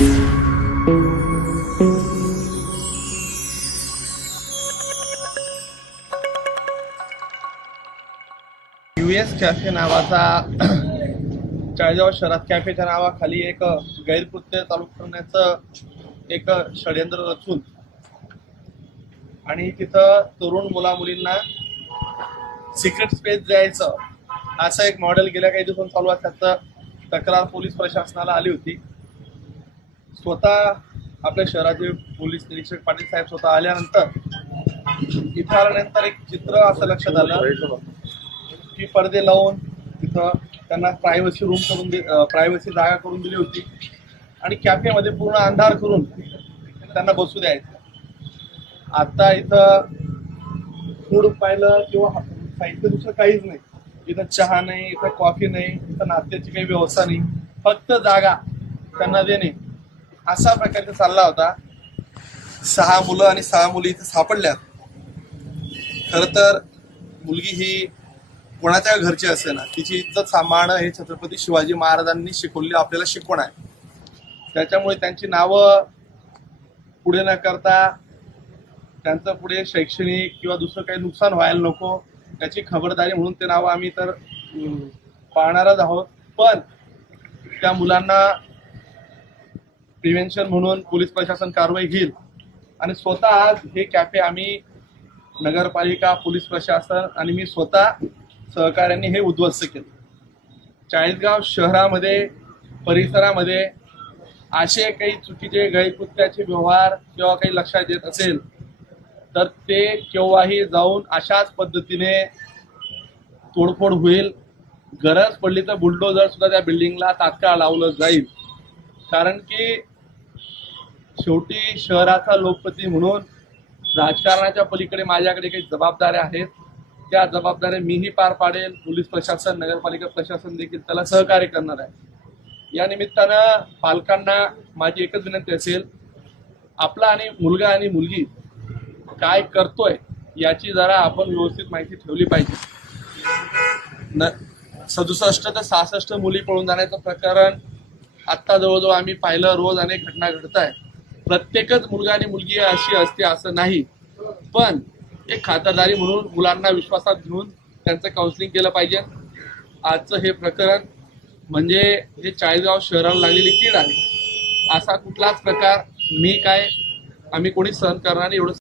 S cafe नावाचा चाळीसगाव शहरात कॅफेच्या नावाखाली एक गैरकृत्य चालू करण्याचं एक षडयंत्र रचून आणि तिथं तरुण मुला मुलींना सिक्रेट स्पेस द्यायचं असं एक मॉडेल गेल्या काही दिवसांनी चालू असल्याचं तक्रार पोलीस प्रशासनाला आली होती. स्वतः आपल्या शहराचे पोलीस निरीक्षक पाटील साहेब स्वतः आल्यानंतर इथं आल्यानंतर एक चित्र असं लक्षात आलं. की पडदे लावून तिथं त्यांना प्रायव्हसी रूम करून प्रायव्हसी जागा करून दिली होती. आणि कॅफेमध्ये पूर्ण अंधार करून त्यांना बसू द्यायचं. आता इथं फूड पाहिलं किंवा साहित्य दुसरं काहीच नाही. इथं चहा नाही इथं कॉफी नाही इथं नाश्त्याची काही व्यवस्था नाही. फक्त जागा त्यांना देणे. असा प्रकारचा चालला होता. सहा मुलं आणि सहा मुली इथे सापडल्यात. खर तर मुलगी ही कोणाच्या घरची असे ना तिची इज्जत सांभाळणं हे छत्रपती शिवाजी महाराजांनी शिकवलेली आपल्याला शिकवण आहे. त्याच्यामुळे त्यांची नावं पुढे न करता त्यांचं पुढे शैक्षणिक किंवा दुसरं काही नुकसान व्हायला नको त्याची खबरदारी म्हणून ते नावं आम्ही तर पाहणारच पाळणारच आहोत. पण त्या मुलांना प्रिव्हेन्शन म्हणून पोलीस प्रशासन कारवाई घेईल. आणि स्वतः आज हे कॅफे आम्ही नगरपालिका पोलीस प्रशासन आणि मी स्वतः सहकार्यांनी हे उद्ध्वस्त केलं. चाळीसगाव शहरामध्ये परिसरामध्ये असे काही चुकीचे गैरकृत्याचे व्यवहार किंवा काही लक्षात येत असेल तर ते केव्हाही जाऊन अशाच पद्धतीने तोडफोड होईल. गरज पडली तर बुलडोजर सुद्धा त्या बिल्डिंगला तात्काळ लावलं जाईल. कारण की शेवटी शहराचा लोकपती म्हणून राजकारणाच्या पलीकडे माझ्याकडे काही जबाबदाऱ्या आहेत. त्या जबाबदाऱ्या मीही पार पाडेल. पोलीस प्रशासन नगरपालिका प्रशासन देखील त्याला सहकार्य करणार आहे. या निमित्तानं पालकांना माझी एकच विनंती असेल आपला आणि मुलगा आणि मुलगी काय करतोय याची जरा आपण व्यवस्थित माहिती ठेवली पाहिजे. न सदुसष्ट ते सहासष्ट मुली पळून जाण्याचं प्रकरण आत्ता जवळजवळ आम्ही पाहिलं रोज अनेक घटना घडत आहे प्रत्येकच मुलगा आणि मुलगी अशी असते असं नाही. पण एक खातरदारी म्हणून मुलांना विश्वासात घेऊन त्यांचं काउन्सिलिंग केलं पाहिजे. आजचं हे प्रकरण म्हणजे हे चाळीसगाव शहराला लागलेली कीड आहे. असा कुठलाच प्रकार मी काय आम्ही कोणी सहन करणार नाही एवढं